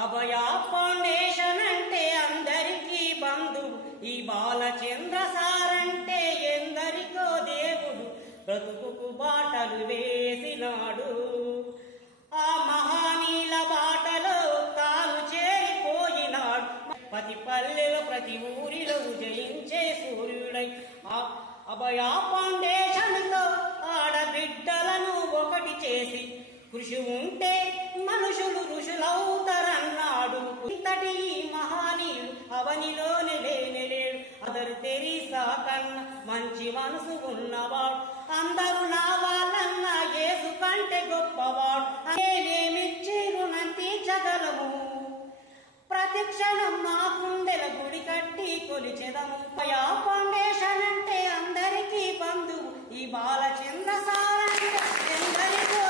అభయ foundation అంటే అందరికీ బంధు, ఈ బాలచంద్ర సార్ అంటే ఎందరికో దేవుడు, బ్రతుకుకు బాటలు వేసినాడు. ఆ మహానీల బాటలో తాను చేరిపోయినాడు. ప్రతి పల్లెలో ప్రతి ఊరిలో జయించే సూర్యుడై అభయ ఫౌండేషన్ తో ఆడబిడ్డలను ఒకటి చేసి కృషి ఉంటే మనుషులు ఋషులవుతారన్నాడు. ఇంతటి మహానీయుడు అవనిలోనే లేనేలేడు. అదరు తెరీసా కన్నా మంచి మనసు ఉన్నవాడు, అందరూ నా వాళ్ళన్నా యేసు కంటే గొప్పవాడు. నేనేమిచ్చి రుణం తీర్చగలము, ప్రతి క్షణం మా గుండెల గుడి కట్టి కొలిచెదము. అభయ ఫౌండేషన్ అంటే అందరికీ బంధువు, ఈ బాలచంద్ర సార్ అంటే ఎందరికో